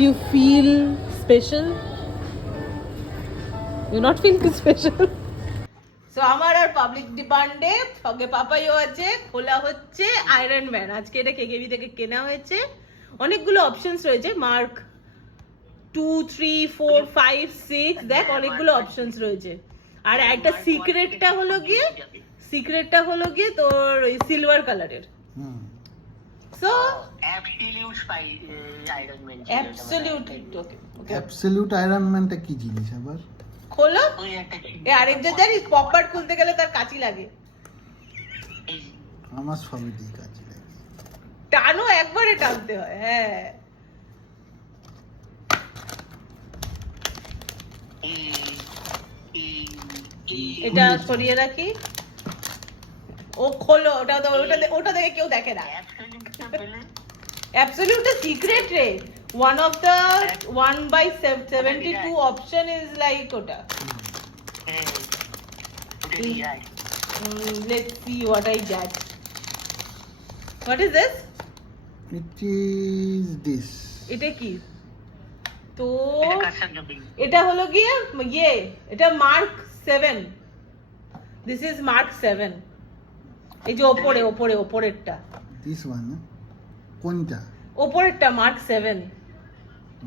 Do you feel special? You not feel special? So আমার আর public ডিমান্ডে সঙ্গে পাপাইও আছে, খোলা হচ্ছে আয়রন ম্যান। আজকে এটা কেকেবি থেকে কেনা হয়েছে। অনেকগুলো অপশনস রয়েছে, মার্ক 2, 3, 4, 5, 6, দেখ অনেকগুলো অপশনস রয়েছে। আর একটা সিক্রেটটা হলো গিয়ে তোর ওই সিলভার কালারের। So অ্যাবসলিউট আয়রন ম্যানটা কি জিনিস আবার? খোলো। আরেকজন জানিস পপবার্ড খুলতে গেলে তার কাঁচি লাগে। আমার সবই দিয়ে কাঁচি লাগে। টানো একবারে টানতে হয়। হ্যাঁ, এটা সরিয়ে রাখি। ও খোলো, ওটা দেখে কেউ দেখে না। Absolute secret রে, one of the 1/72 option is like ওটা। Let's see what I get. What is this? It is this. এটা কি? তো এটা হলো গিয়ে এটা মার্ক 7। This is Mark 7. এই যে ওপরেরটা। This one, কোনটা? ওপরেরটা Mark 7।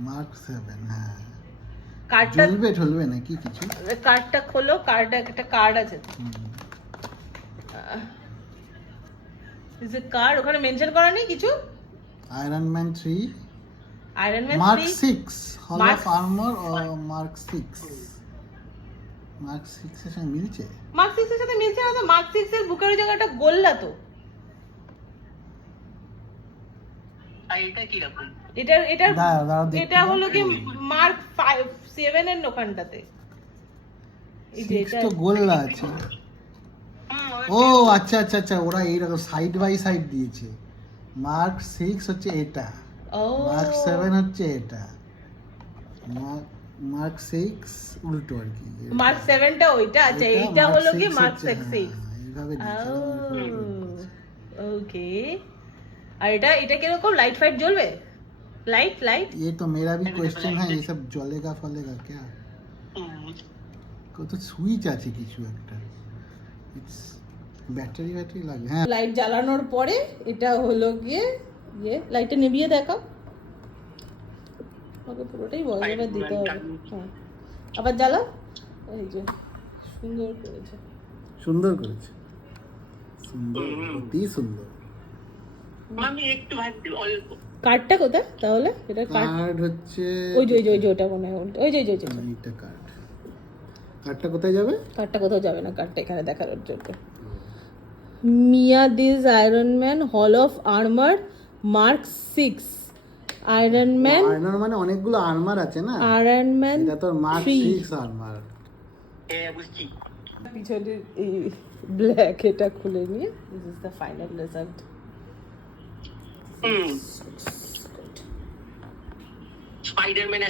Mark 7, হ্যাঁ। কার্ডটা জ্বলবে নাকি কিছু? কার্ডটা খোলো, একটা কার্ড আছে। Is it card? ওখানে মেনশন করা নেই কিছু? Iron Man 3, Mark 6, Hall of Armor or Mark 6? Mark 6 এর সাথে মিলছে? Mark 6 এর সাথে মিলছে না তো। Mark 6 এর বুকের ওই জায়গাটা গোল্লা তো। এটা হলো কি মার্ক 7 এর ওখানটাতে। এই যে এটা তো গোল্লা আছে। ও আচ্ছা, ওরা এইরকম সাইড বাই সাইড দিয়েছে। মার্ক 6 হচ্ছে এটা, মার্ক 7 হচ্ছে এটা, মার্ক 6 উল্টো আর কি। মার্ক 7 টা ওইটা আছে, এইটা হলো কি মার্ক 6 এইভাবে ওকে। আর এটা কিরকম লাইট ফাইট জ্বলবে? लाइट ये तो मेरा भी क्वेश्चन है, ये सब जलेगा फलेगा क्या? কত সুইচ আছে কিছু একটা, ব্যাটারি লাগে। হ্যাঁ, লাইট জ্বালানোর পরে এটা হলো গিয়ে লাইটটা নিভিয়ে দেখাও। ওকে পুরোটাই বন্ধ করে দিতে হবে। হ্যাঁ, আবার জ্বালাও। এই যে সুন্দর করেছে অতি সুন্দর। আমি একটু ভাবছি অল্প। কার্ডটা কোথায় তাহলে? এটা কার্ড হচ্ছে ওই যে ওটা মনে হয় ওই যে এইটা কার্ডটা কোথায় যাবে? কার্ডটা কোথাও যাবে না, কার্ডটা এখানে দেখানোর জন্য। মিয়া this iron man hall of armour mark 6 iron man. Iron মানে অনেকগুলো আর্মার আছে না, আয়রন ম্যান এটা তো মার্ক 6 আর্মার। বুঝছি। পিছনে এই ব্ল্যাক এটা খুলে নিয়ে this is the final result. Spiderman